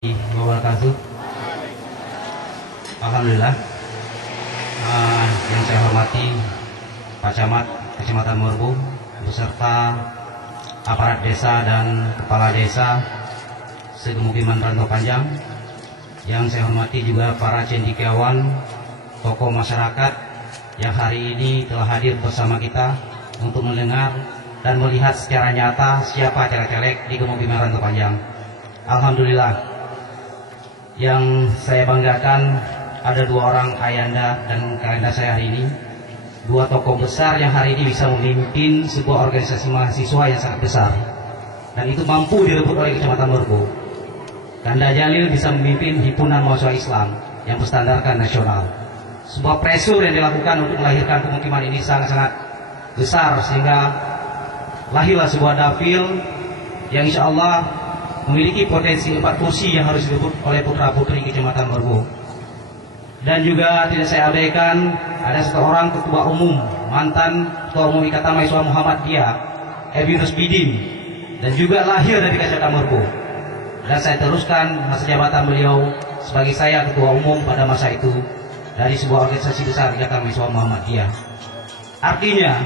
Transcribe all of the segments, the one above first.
Wabarakatuh. Alhamdulillah. Yang saya hormati Pak Camat Kecamatan Morbo beserta aparat desa dan kepala desa sedemukiman Rantau Panjang. Yang saya hormati juga para cendekiawan, tokoh masyarakat yang hari ini telah hadir bersama kita untuk mendengar dan melihat secara nyata siapa caleg-caleg di Kemukiman Rantau Panjang. Alhamdulillah. Yang saya banggakan ada dua orang ayanda dan kalenda saya hari ini, dua tokoh besar yang hari ini bisa memimpin sebuah organisasi mahasiswa yang sangat besar dan itu mampu direbut oleh Kecamatan Morbo. Kanda Jalil bisa memimpin himpunan mahasiswa Islam yang berstandarkan nasional. Sebuah pressure yang dilakukan untuk melahirkan pemukiman ini sangat-sangat besar sehingga lahirlah sebuah dapil yang insya Allah memiliki potensi 4 kursi yang harus direbut oleh putra-putri Kecamatan Morbo. Dan juga tidak saya abaikan ada seorang ketua umum, mantan ketua umum Ikatan Mahasiswa Muhammadiyah, Ebi Rusbidin, dan juga lahir dari Kecamatan Morbo. Dan saya teruskan masa jabatan beliau sebagai saya ketua umum pada masa itu dari sebuah organisasi besar Ikatan Mahasiswa Muhammadiyah. Artinya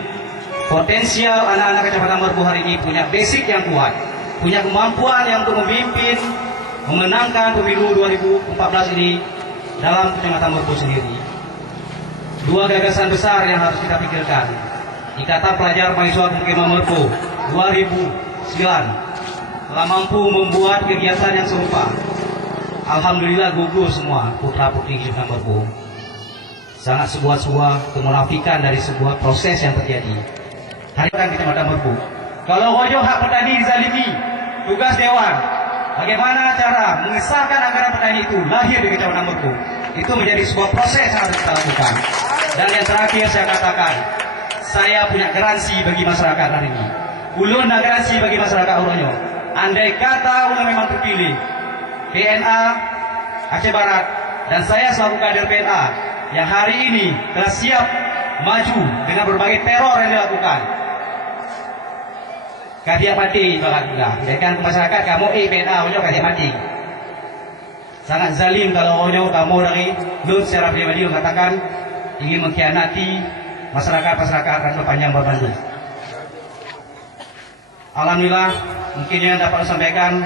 potensial anak-anak Kecamatan Morbo hari ini punya basic yang kuat, punya kemampuan yang untuk memimpin, memenangkan pemilu 2014 ini dalam Kecamatan Morbo sendiri. Dua gagasan besar yang harus kita pikirkan. Ikatan Pelajar Mahasiswa Pemukiman Morbo 2009 telah mampu membuat kegiatan yang serupa. Alhamdulillah gugur semua putra-putri Kecamatan Morbo. Sangat sebuah kemunafikan dari sebuah proses yang terjadi. Hari ini Kecamatan Morbo, kalau ojo hak petani dizalimi, tugas dewan, bagaimana cara mengesahkan anggaran petani itu lahir di Kecamatan Morbo. Itu menjadi sebuah proses yang harus kita lakukan. Dan yang terakhir saya katakan, saya punya garansi bagi masyarakat hari ini. Ulun ada garansi bagi masyarakat Uronyo. Andai kata ulun memang terpilih PNA Aceh Barat dan saya selaku kader PNA yang hari ini telah siap maju dengan berbagai teror yang dilakukan. Kadia mati bahagia. Mereka masyarakat kamu PNA onyo kadia mati. Sangat zalim kalau onyo kamu dari Lut secara pribadi mengatakan ingin mengkhianati masyarakat Rantau Panjang Babandung. Alhamdulillah, mungkin yang dapat disampaikan.